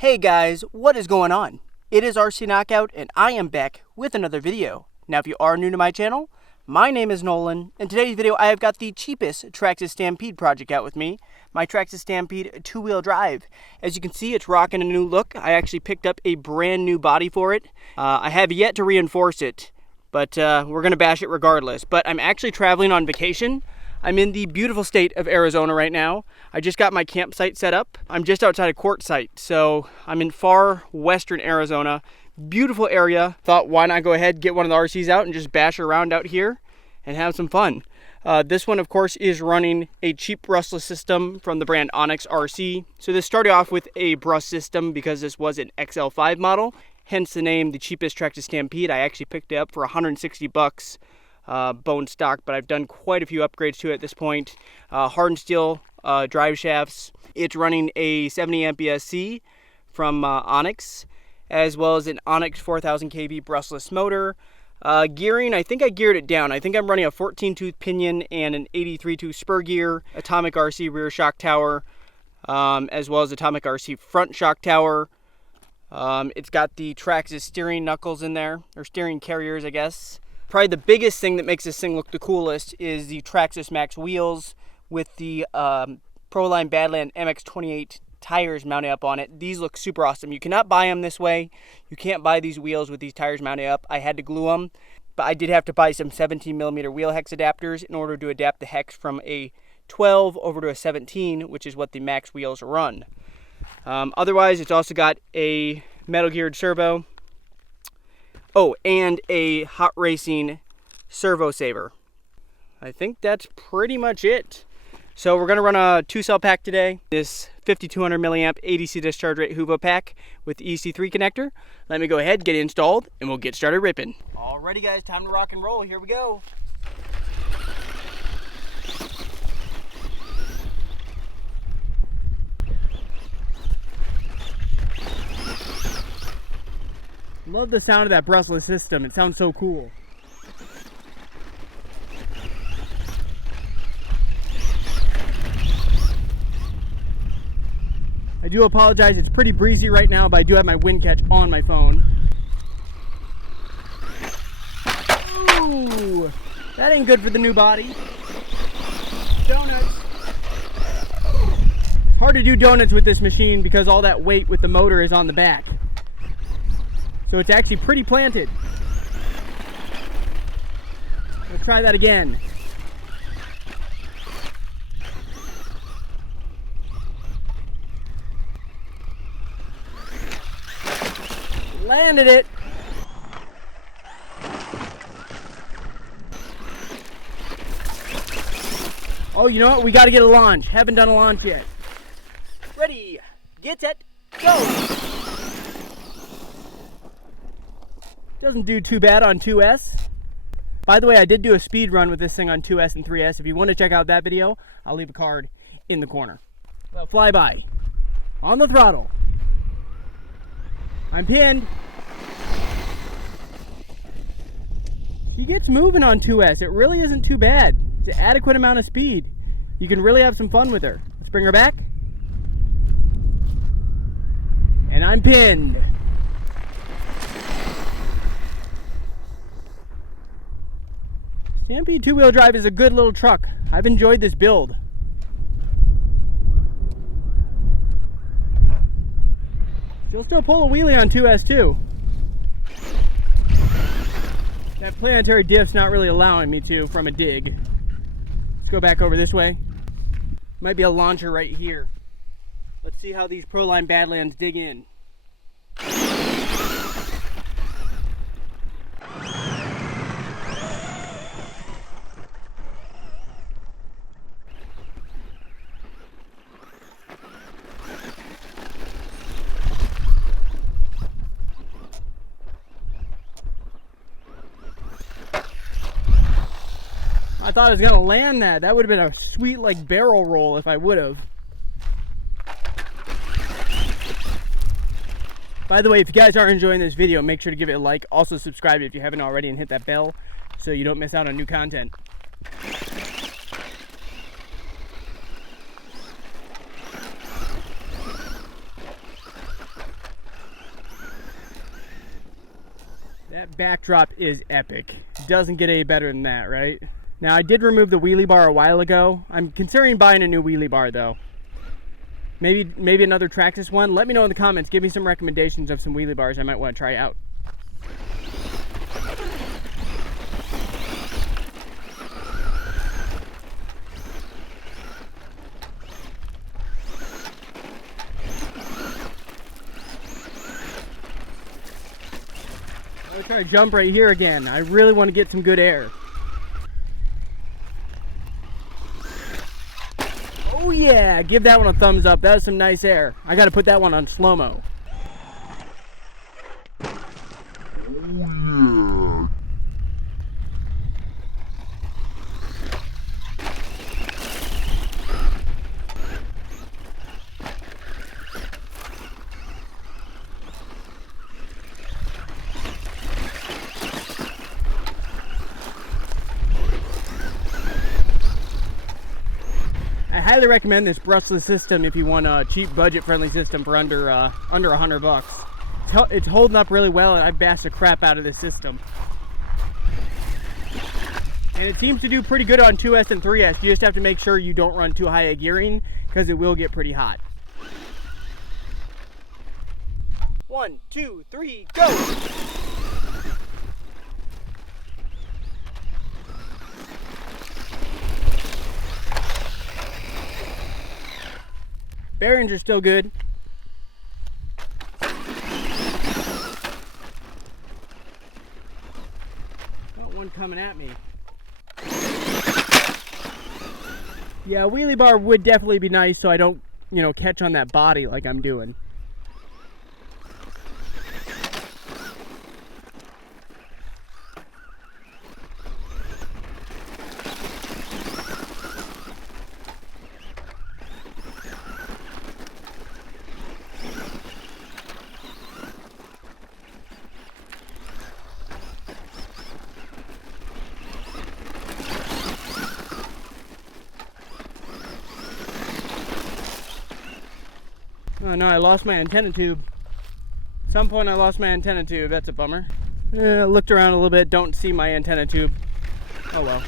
Hey guys, what is going on? It is RC Knockout and I am back with another video. Now if you are new to my channel, my name is Nolan. In today's video I have got the cheapest Traxxas Stampede project out with me, my Traxxas Stampede 2-wheel drive. As you can see, it's rocking a new look. I actually picked up a brand new body for it. I have yet to reinforce it, but we're going to bash it regardless. But I'm actually traveling on vacation. I'm in the beautiful state of Arizona right now. I just got my campsite set up. I'm just outside of Quartzsite, so I'm in far western Arizona. Beautiful area. Thought why not go ahead, get one of the RCs out and just bash around out here and have some fun. This one, of course, is running a cheap brushless system from the brand Onyx RC. So this started off with a brush system because this was an XL5 model, hence the name, the cheapest Traxxas Stampede. I actually picked it up for 160 bucks. Bone stock, but I've done quite a few upgrades to it at this point. Hardened steel driveshafts. It's running a 70 amp ESC from Onyx, as well as an Onyx 4000 kV brushless motor. Gearing, I think I geared it down. I think I'm running a 14-tooth pinion and an 83-tooth spur gear, Atomic RC rear shock tower, as well as Atomic RC front shock tower. It's got the Traxxas steering knuckles in there, or steering carriers, I guess. Probably the biggest thing that makes this thing look the coolest is the Traxxas Max wheels with the Proline Badland MX28 tires mounted up on it. These look super awesome. You cannot buy them this way. You can't buy these wheels with these tires mounted up. I had to glue them, but I did have to buy some 17mm wheel hex adapters in order to adapt the hex from a 12 over to a 17, which is what the Max wheels run. Otherwise, it's also got a metal geared servo. Oh, and a hot racing servo saver. I think that's pretty much it. So we're gonna run a 2-cell pack today. This 5200 milliamp ADC discharge rate Huvo pack with Ec3 connector. Let me go ahead, get it installed, and we'll get started ripping. Alrighty guys, time to rock and roll. Here we go. Love the sound of that brushless system. It sounds so cool. I do apologize, it's pretty breezy right now, but I do have my wind catch on my phone. Ooh, that ain't good for the new body. Donuts. Hard to do donuts with this machine because all that weight with the motor is on the back. So it's actually pretty planted. Let's try that again. Landed it. Oh, you know what? We got to get a launch. Haven't done a launch yet. Ready, get set, go. Doesn't do too bad on 2S. By the way, I did do a speed run with this thing on 2S and 3S. If you want to check out that video, I'll leave a card in the corner. Well, flyby. On the throttle. I'm pinned. She gets moving on 2S. It really isn't too bad. It's an adequate amount of speed. You can really have some fun with her. Let's bring her back. And I'm pinned. Stampede 2-wheel drive is a good little truck. I've enjoyed this build. You'll still pull a wheelie on 2S too. That planetary diff's not really allowing me to from a dig. Let's go back over this way. Might be a launcher right here. Let's see how these Proline Badlands dig in. I thought I was gonna land that. That would have been a sweet like barrel roll if I would have. By the way, if you guys are enjoying this video, make sure to give it a like. Also subscribe if you haven't already and hit that bell so you don't miss out on new content. That backdrop is epic. Doesn't get any better than that, right? Now, I did remove the wheelie bar a while ago. I'm considering buying a new wheelie bar, though. Maybe another Traxxas one. Let me know in the comments. Give me some recommendations of some wheelie bars I might want to try out. I'll try to jump right here again. I really want to get some good air. Oh yeah, give that one a thumbs up. That was some nice air. I got to put that one on slow-mo. I highly recommend this brushless system if you want a cheap, budget-friendly system for under $100. It's holding up really well, and I bashed the crap out of this system. And it seems to do pretty good on 2S and 3S. You just have to make sure you don't run too high a gearing, because it will get pretty hot. 1, 2, 3, go! Bearings are still good. Got one coming at me. Yeah, a wheelie bar would definitely be nice so I don't, catch on that body like I'm doing. Oh no, I lost my antenna tube. At some point I lost my antenna tube. That's a bummer. Looked around a little bit, don't see my antenna tube. Oh well.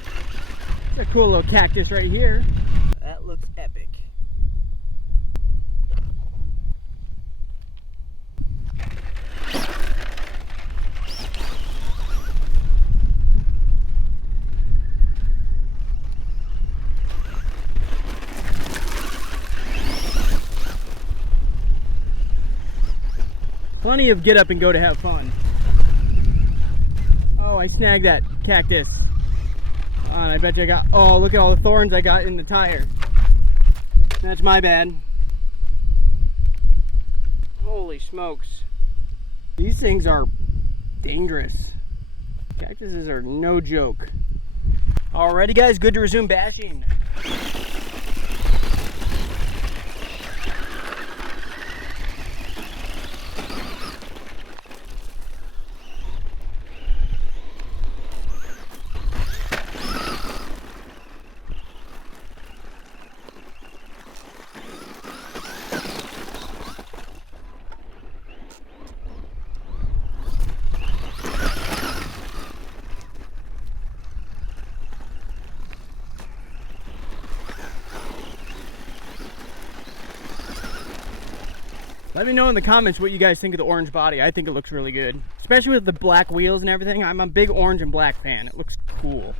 A cool little cactus right here. That looks epic. Plenty of get up and go to have fun. Oh, I snagged that cactus. I bet you I got, oh, look at all the thorns I got in the tire. That's my bad. Holy smokes. These things are dangerous. Cactuses are no joke. Alrighty guys, good to resume bashing. Let me know in the comments what you guys think of the orange body. I think it looks really good. Especially with the black wheels and everything. I'm a big orange and black fan. It looks cool.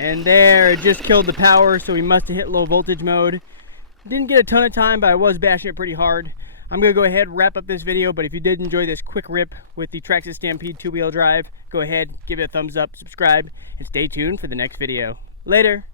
And there, it just killed the power, so we must have hit low voltage mode. Didn't get a ton of time, but I was bashing it pretty hard. I'm going to go ahead and wrap up this video, but if you did enjoy this quick rip with the Traxxas Stampede two-wheel drive, go ahead, give it a thumbs up, subscribe, and stay tuned for the next video. Later!